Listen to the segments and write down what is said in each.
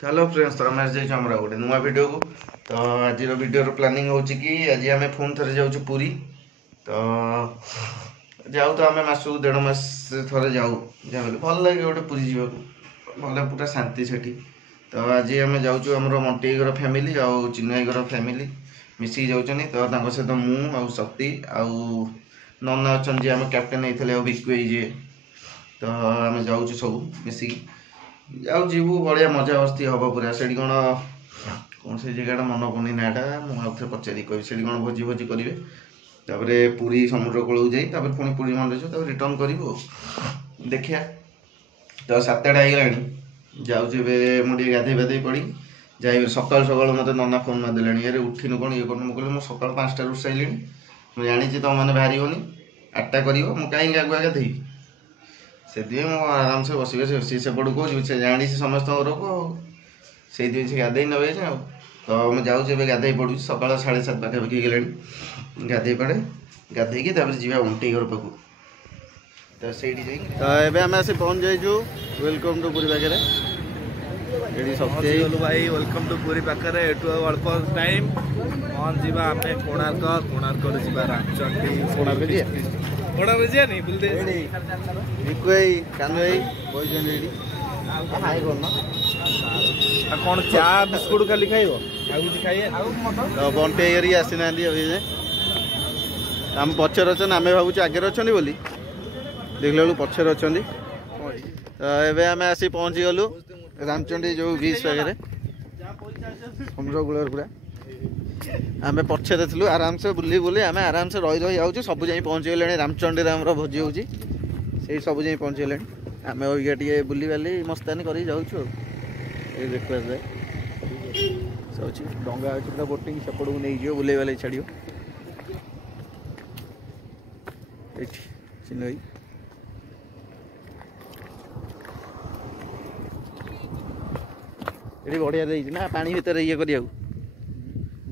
Hello friends, तो आम जाइए आम गोटे नुआ वीडियो को। तो आज वीडियो प्लानिंग हो कि आज आम पुणी थे जाऊँ पुरी। तो जाऊ तो आम मासक 1.5 मास थे जाऊ जहाँ भल लगे गोटे पुरी जावाक भल पूरा शांति से। तो आज आम जाऊँ आम मंटी घर फैमिली आउ चिन्नई घर फैमिली मिसिक जाऊँ। तो सहित मु शक्ति आउ नना अच्छा जी आम कैप्टेन होते विक्वे जे। तो आम जाऊँ सब मिसिक जाऊ जीवु बढ़िया मजा मस्ती हम पूरा से कौन से जगह मन पड़नी नाटा मुझे पचारि कह से कौन भोजी भोजी करेंगे। तापर पुरी समुद्र कूल जाई पुणी पुरी मंदिर तब रिटर्न करूँ देखिया। तो 7टा हो जाऊे मुझे गाधे पाधे पड़ी जाए सकाल सकाल मत नना फोन मारदेला यार उठिनु कौन ये कर मुझे सकाल 5टा उठ सारे मुझे जानी तुम मैंने बाहर 8टा कर कहीं आगुआ गाधेबी से आराम से बस सी सेपटू कौन से जानी समस्त रोग से गाधे नवे आ। तो मैं जाऊँ गाधे पड़ू सकाल 7:30 पाखापाखि गले गाधे पड़े गाधे जावा उंटी घर पाक। तो से आम आसी पहुँच जाइए वेलकम टू पुरी पाखे गलु भाई वेलकम टू पुरी पाखे एटू अल्प टाइम पहुँच जावा आम कोणार्क कोणार्क रामचंडी कोणार्क जी नहीं बुलते कौन चा बिस्कुट खाली खाइब तो बंटे एरिया आसी ना आम पचर अच्छा आम भावुँ आगे अच्छा बोली देखला बेलू पचर अच्छा। तो आम आसी पहुँची गलु रामचंडी जो बीच पाखे समुद्र कूल पूरा आम पछे थी आराम से बुली बुली आम आराम से रही रही आऊँ सब जाए पहुँची गले रामचंडी आम भोजी हो सब जाए पहुँची गले आम टे बुली बाली मस्तानी कर जाऊँ देखा जाए सब डंगा अच्छी पूरा बोटिंग सेपट को नहीं जाओ बुले बाले छाड़ चिन्ह ये बढ़िया देना ना पानी भितर ये कर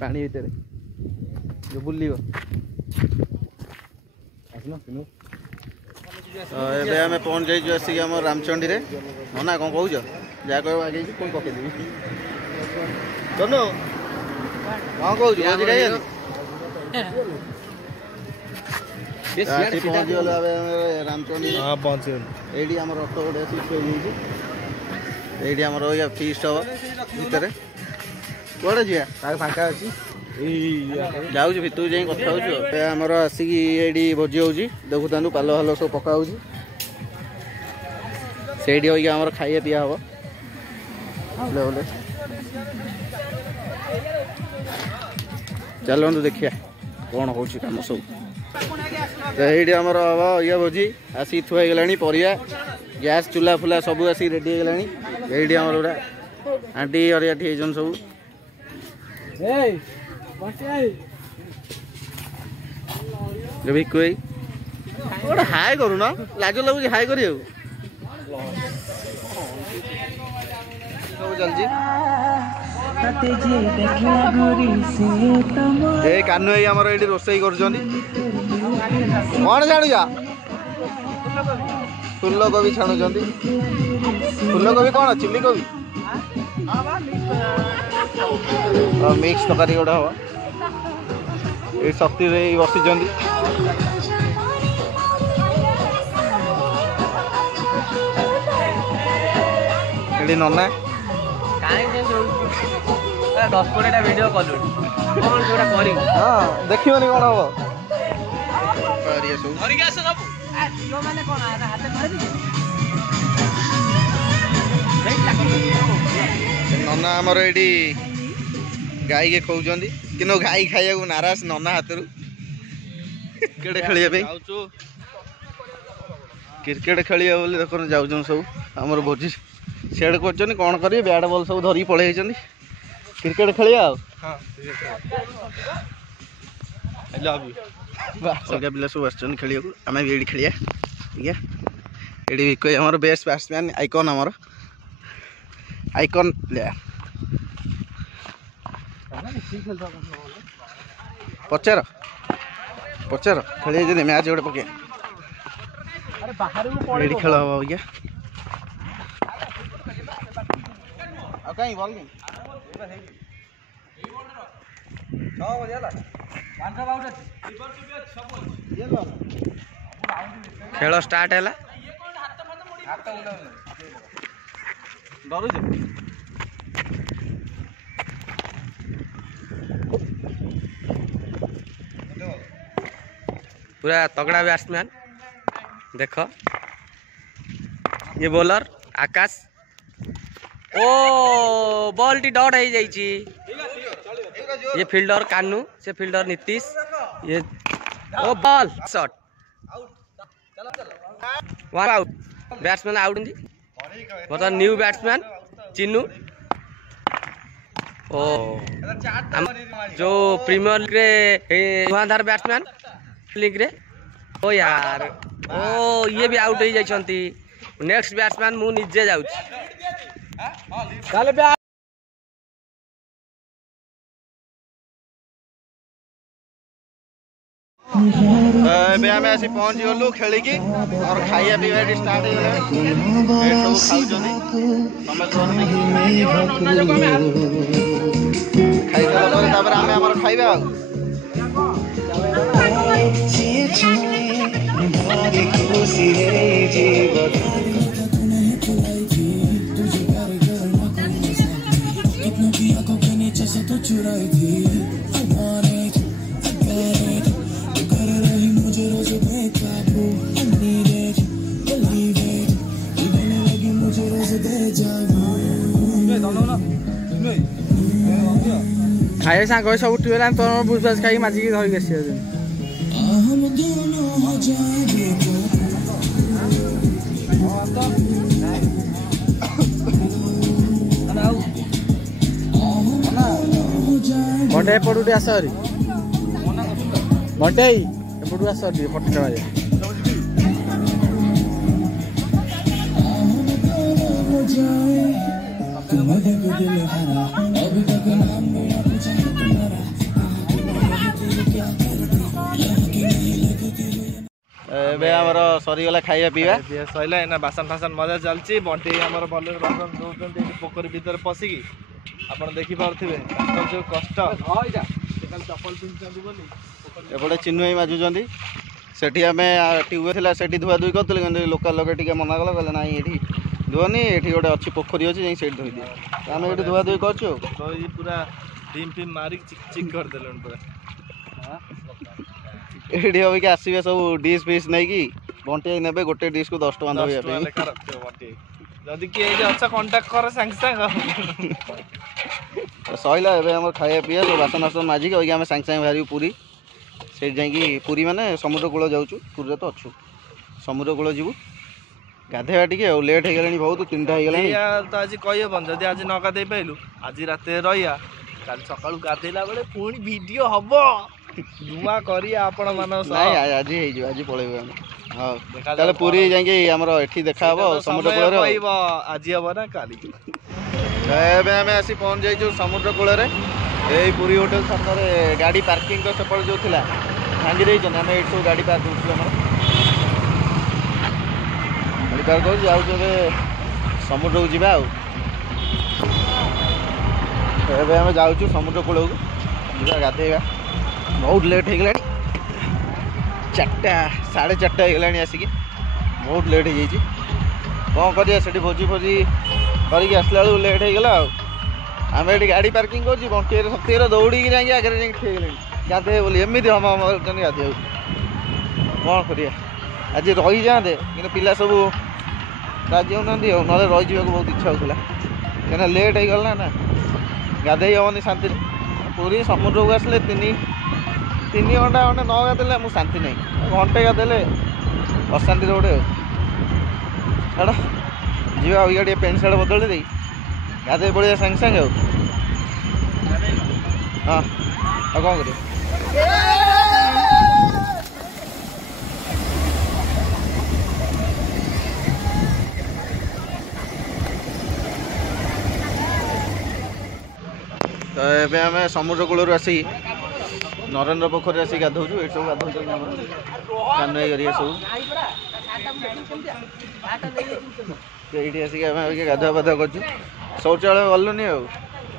पानी भितर जो बुल आम पहुँच जाइए आसिक आम रामचंडी रे ना कौन कौच जहाँ कह आगे कौन पकईदेवी चलो कौन कौच पहुँची गल रामचंडी ये आम रथ गोटे ये आम फिस्ट हम भितर कौटे जा फाँका अच्छी जाऊँ भितर जाए कथा हो आमर आसिक ये भोजी हो देखु था पाल फाल सब पका से आमर खाइए पिया हम बोले चलतु देखिए कौन हो कम सब। तो ये आमर हम ये भोजी आसी थुआईगला परिया गैस चूल्हा फुला सब आसिक रेडी होगला ये आमर पूरा आंटी अरिया ठन सब भिक्कु गोटे हाय करूँ लाज लगुच हाय कर चलती कानू भाई आमर ये रोसई कर कौन छाणु जा फुलकोबी छाणुंट फुलकोबी कौन चिल्ली कोबी मिक्स तरकारी गोटे हम ये शक्ति बसी नना 10-15 वीडियो कलु देखनी कौन हम नना आमर ये गाई के खोज कि गाई खाइबा नाराज नना हाथ क्रिकेट खेल क्रिकेट खेल देख जाऊँ सब आमर भोजी सेड कर कौन करेंगे बैट बॉल सब धरिकी पलि क्रिकेट खेलिया अलग पिला सब आस खेल आम भी खेलिया ठीक है। ये विक्की आमर बेस्ट बैट्समैन आइकन आमर आइकन प्लेयर पचार पचार खेल मैच गोटे पके खेल हम भैया कहीं बॉल नहीं खेल स्टार्ट है डरुच पूरा तगड़ा बैट्समैन देख ये बॉलर आकाश ओ बॉल टी डॉट हो जाइए ये फील्डर कानू से फील्डर नीतीश ये ओ ball shot one out batsman out बता न्यू बैट्समैन चिन्नू ओ जो प्रीमियर लीग रे धुआंधार बैट्समैन लीग रे ओ यार ओ ये भी आउट हो जाइछंती नेक्स्ट बैट्समैन मु निजे जाउछि ताले ଏବେ ଆମେ ଆସି ପହଞ୍ଚି ଗଲୁ ଖେଳିକି ଆମର ଖାଇବା ପିଇବା ଏଠି ଷ୍ଟାର୍ଟ ହେଇଗଲାଣି ସବୁ ଖାଉଛନ୍ତି ଖାଇସାରିଲା ପରେ ତାପରେ ଆମେ ଆମର ଖାଇବା ଆଉ खाए सांग सब उठिगला तो बुझबाज खाई माजिकी धरिक आसी बटे एपटू आस बटे एपटू आस फटो मारे ଏବେ ଆମର ସରିଗଲା ଖାଇବା ପିଇବା ସରିଲା ଏଇନା ବାସନ ଫାସନ ମଜା ଚାଲିଛି ବଣ୍ଟି ଆମର ଭଲରେ ବାସନ ଦଉଛନ୍ତି ଏଠି ପୋଖରୀ ଭିତରେ ପଶିକି ଆପଣ ଦେଖିପାରୁଥିବେ ତାଙ୍କର ଯୋଉ କଷ୍ଟ ଚପଲ ପିନ୍ଧୁଛନ୍ତି ବୋଲି ଏପଟେ ଚିନ୍ନୁ ଭାଇ ମାଜୁଛନ୍ତି ସେଠି ଆମେ ଟ୍ୟୁବ୍ ଥିଲା ସେଠି ଧୁଆ ଧୁଇ କରୁଥିଲେ କିନ୍ତୁ ଲୋକାଲ ଲୋକ ଟିକେ ମନା କଲେ କହିଲେ ନାଇଁ ଏଠି ଧୁଅନି ଏଠି ଗୋଟେ ଅଛି ପୋଖରୀ ଅଛି ଯାଇ ସେଇଠି ଧୋଇଦିଅ ଆମେ ଏଠି ଧୁଆ ଧୁଇ କରୁଛୁ ଧୋଇ ପୁରା ଟିମ୍ ଫିମ୍ ମାରିକି ଚିକ୍ ଚିକ୍ କରିଦେଲେଣି ପୁରା ଏଠି ଅବିକା ଆସିବେ ସବୁ ଡିସ୍ ଫିସ୍ ନେଇକି ବଣ୍ଟି ନେବେ ଗୋଟେ ଡିସ୍କୁ 10 ଟଙ୍କା ଧୋଇବା ପାଇଁ ଯଦି କିଏ ଏଇଠି ଅଛ କଣ୍ଟାକ୍ଟ କର ସାଙ୍ଗେ ସାଙ୍ଗେ ସଇଲା ଏବେ ଆମର ଖାଇବା ପିଇବା ସବୁ ବାସନ ବାସନ ମାଜିକି ଅବିକା ଆମେ ସାଙ୍ଗେ ସାଙ୍ଗେ ବାହାରିବୁ ପୁରୀ ସେଇଠି ଯାଇକି ପୁରୀ ମାନେ ସମୁଦ୍ର କୂଳ ଯାଉଛୁ ପୁରୀରେ ତ ଅଛୁ ସମୁଦ୍ର କୂଳ ଯିବୁ ଗାଧେଇବା ଟିକେ ଆଉ ଲେଟ୍ ହେଇଗଲାଣି ବହୁତ 3ଟା ହେଇଗଲାଣି ତ ଆଜି କହିହେବନି ଯଦି ଆଜି ନ ଗାଧେଇ ପାଇଲୁ ଆଜି ରାତିରେ ରହିବା କାଲି ସକାଳୁ ଗାଧେଇଲା ବେଳେ ପୁଣି ଭିଡ଼ିଓ ହବ ନୂଆ କରିବା ଆପଣ ମାନଙ୍କ ନାଇଁ ଆଜି ହେଇଯିବ ଆଜି ପଳେଇବୁ ଆମେ ହଉ ତାହେଲେ ପୁରୀ ଯାଇକି ଆମର ଏଠି ଦେଖା ହବ ସମୁଦ୍ର କୂଳରେ କହିବ ଆଜି ହବ ନା କାଲି ଏବେ ଆମେ ଆସି ପହଞ୍ଚି ଯାଇଛୁ ସମୁଦ୍ର କୂଳରେ ଏଇ ପୁରୀ ହୋଟେଲ ସାମ୍ନାରେ ଗାଡ଼ି ପାର୍କିଂ ତ ସେପଟେ ଯେଉଁ ଥିଲା ଭାଙ୍ଗି ଦେଇଛନ୍ତି ଆମେ ଏଇଠି ସବୁ ଗାଡ଼ି ପାର୍କ କରୁଛୁ ଆମର ଗାଡ଼ି ପାର୍କ କରୁଛୁ ଯାଉଛୁ ଏବେ ସମୁଦ୍ରକୁ ଯିବା ଆଉ ଏବେ ଆମେ ଯାଉଛୁ ସମୁଦ୍ର କୂଳକୁ ଯିବା ଗାଧେଇବା ବହୁତ ଲେଟ୍ ହେଇଗଲାଣି 4ଟା 4:30 ହେଇଗଲାଣି ଆସିକି ବହୁତ ଲେଟ୍ ହେଇଯାଇଛି କ'ଣ କରିବା ସେଠି ଭୋଜି ଫୋଜି କରିକି ଆସିଲା ବେଳକୁ ଲେଟ୍ ହେଇଗଲା ଆଉ ଆମେ ଏଠି ଗାଡ଼ି ପାର୍କିଂ କରୁଛୁ ବଣ୍ଟିରେ ସତ୍ୟରେ ଦୌଡ଼ିକି ଯାଇକି ଆଗରେ ଯାଇକି ଠିଆ ହେଇଗଲେଣି ଗାଧେଇବେ ବୋଲି ଏମିତି ହମ କରୁଛନ୍ତି ଗାଧେଇବାକୁ କ'ଣ କରିବା ଆଜି ରହିଯାଆନ୍ତେ କିନ୍ତୁ ପିଲା ସବୁ ରାଜି ହେଉନାହାନ୍ତି ଆଉ ନହେଲେ ରହିଯିବାକୁ ବହୁତ ଇଚ୍ଛା ହେଉଥିଲା କାହିଁକିନା ଲେଟ୍ ହେଇଗଲା ନା ଗାଧେଇ ହେବନି ଶାନ୍ତିରେ ପୁରୀ ସମୁଦ୍ରକୁ ଆସିଲେ 3 ଘଣ୍ଟା ଖଣ୍ଡେ ନ ଗାଧେଇଲେ ମୁଁ ଶାନ୍ତି ନାହିଁ ଘଣ୍ଟେ ଗାଧେଇଲେ ଅଶାନ୍ତିରେ ଗୋଟେ ଆଉ ଛାଡ଼ ଯିବା ଆଉ ଟିକେ ପ୍ୟାଣ୍ଟ ସାର୍ଟ ବଦଳି ଦେଇ ଗାଧେଇ ପଡ଼ିବା ସାଙ୍ଗେ ସାଙ୍ଗେ ଆଉ ହଁ ଆଉ କ'ଣ କରିବା ତ ଏବେ ଆମେ ସମୁଦ୍ର କୂଳରୁ ଆସି ନରେନ୍ଦ୍ର ପୋଖରୀରେ ଆସିକି ଗାଧଉଛୁ ଏଠି ସବୁ ଗାଧଉଛନ୍ତି ଆମର କାନୁ ଭାଇ ହେରିକା ସବୁ ଏଇଠି ଆସିକି ଆମେ ଗାଧୁଆ ପାଧୁଆ କରୁଛୁ शौचालय गलुनि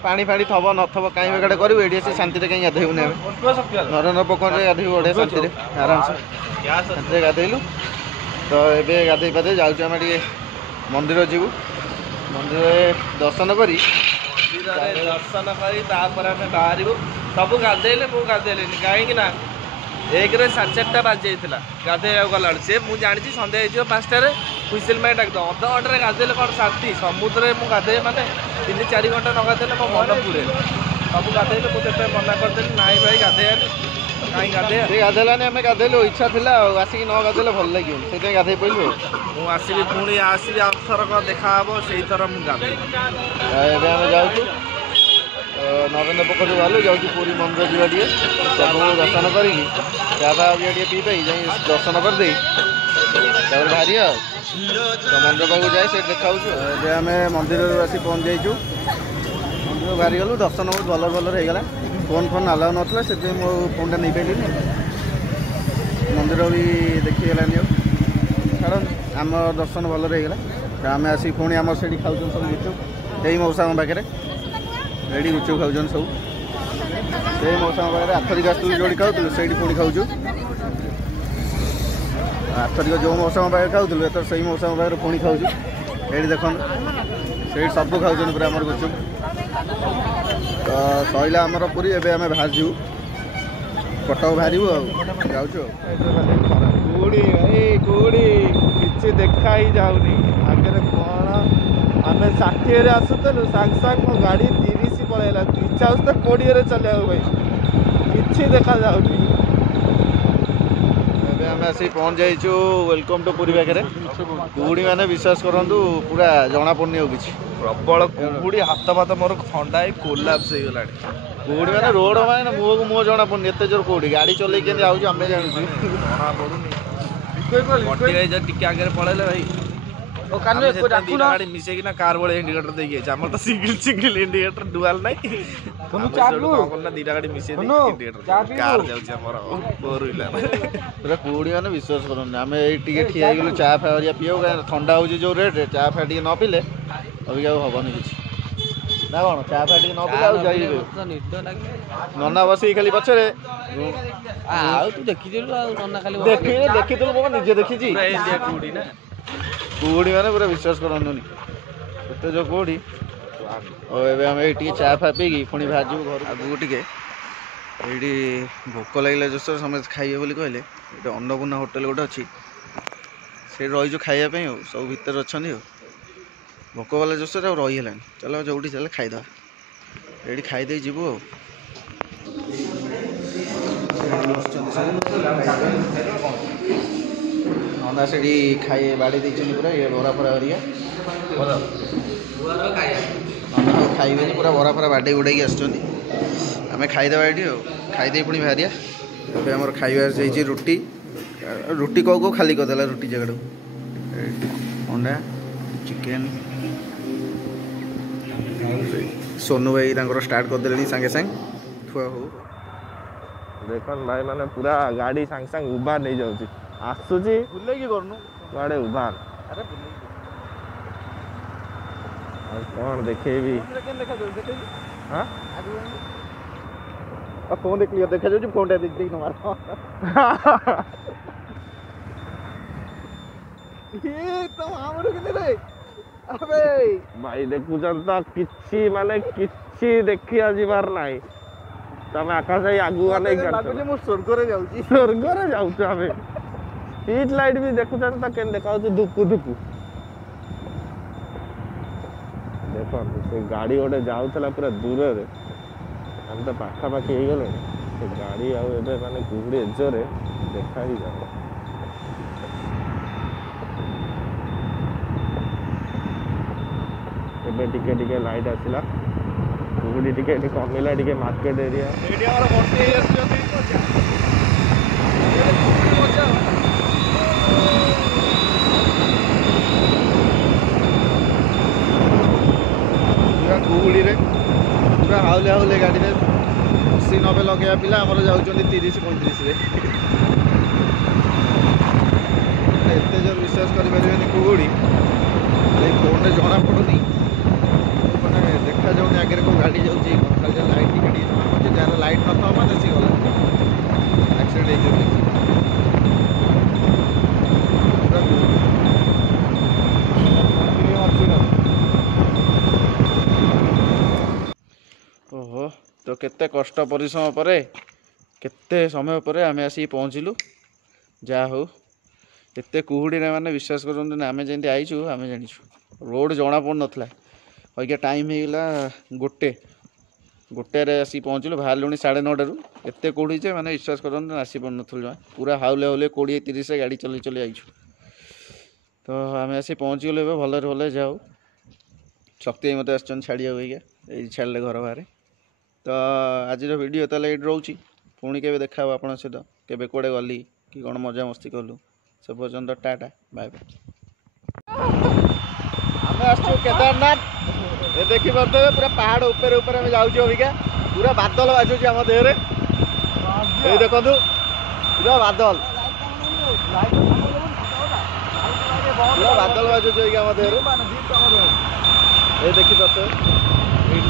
पानी फाणी थब नथब कहीं बेगाड़े करू ये शांति कहीं गाधेबुनि नरेन्द्र पोखर गाधे बढ़िया शांति आराम से गाधेलु तो ये गाधे पाधे जाऊँ आम टे मंदिर जीवु मंदिर दर्शन करी दर्शन करी बाहर सब गाधेले मुझे गाधेली कहीं एक 4:30 बाजी जाता गाधे गला सी मुझे जानी सन्ध्या हो 5टार हुइसिल मार डाक अध घंटे गाधेले कौन शांति समुद्र में गाधे मैंने 3-4 घंटा न गाधेले मो मन पुरे सब गाधेले मुझे मना करदेली नाई भाई गाधेयानी कहीं गाधे गाधेलानी आम गाधेलु इच्छा थी आसिक न गाधेले भल लगे से गाधे पड़ू मुझे आसबि पुणी आसबि आरथरक देखा हम से थर मुझे गाधे आम जाऊँ नरेन्द्र पोखर गलु जाऊँ पुरी मंदिर जीवा टे सब दर्शन करी टे पी पाई जाए दर्शन करदे बाहरी तो मंदिर पाक जाए से देखा आम मंदिर आसी पहुँच जाइचु मंदिर बाहरी गलु दर्शन बहुत भल भल होगा फोन फोन अलाउ नाला से मो फोन नहीं पाइली मंदिर भी देखीगलानी छाड़ आम दर्शन भल होगा आम आसी पुणी आम से खाऊ सब गुचुप यही मौसा पाखे रेडी गुचुप खाऊन सब से मौसा पाखे आथरिक आसू जोड़ी खाऊ से पुणी खाऊ आथरिक जो मौसा पाखे खाऊ एतर से मौसा पाखे पुणी खाऊ ये देखन से सब खाऊन पूरा आमर गुचुप तो सैला आमर पूरी एवं आम बाहर जीव कटक बाहर जाऊँ कूड़ी भाई कूड़ी किसी देखा ही जाऊनी आगे कौन आम 60 आसुलु सांग सांग मो गाड़ी 30 पलैला इच्छा हो 20 चले भाई किसी देखा जाऊनी आम आसी पहुँच जाइचु वेलकम टू पुरी पाखे कुहुड़ी मैंने विश्वास करूँ पूरा जना पड़नी कि प्रबल कुहुड़ी हाथ फात मोर थंडा कोलाप्स हो गला कुहुड़ी मैंने रोड मैंने मुँह को मुँह जना पड़नी एत जोर कुहुड़ी गाड़ी चल के आम जानू जना पड़ूनी टे आगे पड़े भाई गाड़ी मिसेक कार भाई इंडिकेटर देखिए आम तो सिंगल इंडिकेटर डुआल ना दीटा गाड़ी मिसे कार पूरा कुहुड़ी मैंने विश्वास करूँ आम ये ठिया गलु चा फा पीओ ठंडा हो जो रेट चा फा टे न पीले अभी हेनी कि ना कौन चा फा टे न पीले नना बस खाली पचरे देखी निजे देखी कुहुड़ी मैंने पूरा विश्वास करनी एत जो कुहुड़ी और आम ये चा फा पी पुणी बाहर जीव घर आगू टे ये भोक लगे जो समस्त खाइए बोली कहले ये अन्नपूर्णा होटेल गोटे अच्छी से रहीचु खावाई सब भितर अच्छा भोक गला जोश रही है चलो जो चल खाईद ये खाईदे जीवु नना से खाई बाड़ी देती पूरा ये बरा फरा हरिया नना खाइबे पूरा बरा फरा बाड़े गुड़ाई आम खाईदे ये खाईदे पुणी बाहरिया ए आम खाइबार जाइए रुटी रुटी कौ खाली करदेला रुटी जगह अंडा चिकेन सोनू भाई स्टार्ट करदे सांगे सांग थुआ हो देख भाई मैंने पूरा गाड़ी सांग सांग उबार नहीं जाऊँगी आसूची बुलेगी करनु गाड़े उबार अरे कौन देखेबी हाँ फोन देख लिया देखा जो फोन देख देख मारो ये तो हमरो के रे अबे भाई देखुचन तो किछि माने किछि देखिया जीवार नाही तमे आकाश आगु नहीं लागले मो स्वर्ग रे जाउची आमे स्ट्रीट लाइट भी देखुचन तो केन देखाउ दुकु दुकु देखो से गाड़ी गोटे जाउतला पूरा दूर रे हम तो पाखा पाखी हो गले से गाड़ी आउ एबे माने कुहुड़ी एजरे देखा ही जाए एबे टिके टिके लाइट आसिला कुहुड़ी टिके कमिला टिके मार्केट एरिया एरिया वाला बंटी आछी पूरा कुहुड़ी रे पूरा हाउले हाउले गाड़ी रे 80-90 लगे पिला आमर जाउछन 30-35 रे एते जो विश्वास करि परिबेनी कुहुड़ी ए फोन रे जणा पडुनी देखा जाऊनी आगे को गाड़ी जाऊँगी खाली लाइट टिके जना पड़े जार लाइट न था मैंने सी गला एक्सीडेंट ओहो तो केते कष्ट परिश्रम पर केते समय पर आम आसिक पहुँचलु जहाँ हो एत कुहुड़ी मैंने विश्वास करते आम जमी आईचु आम जाचु रोड जना पड़ नाला अगर टाइम होगा गोटे आसिक पहुँचलु बाहर 9:30 एत कुहुड़ी जे मैंने विश्वास करते आसी पड़ ना पूरा हाउले हाउले 20-30 गाड़ी चल चल आईचु तो आम आसिक पहुँची गलु भले भले जाओ शक्ति मत आस छाड़िया ये छाड़े घर बाहर तो आज वीडियो ताले ये रोचे पुणी के देखा आप सहित केवे कौड़े गली कि कौन मजा मस्ती कलु से पर्यटन टाटा बाय बाय आम आस केदारनाथ ये देखी पारे पूरा पहाड़ ऊपर ऊपर आम जाऊँ अबिका पूरा बादल बाजुच आम देहरे ये देखु पूरा बादल पूरा बादल बाजुच आम देहरे ये देखी पारे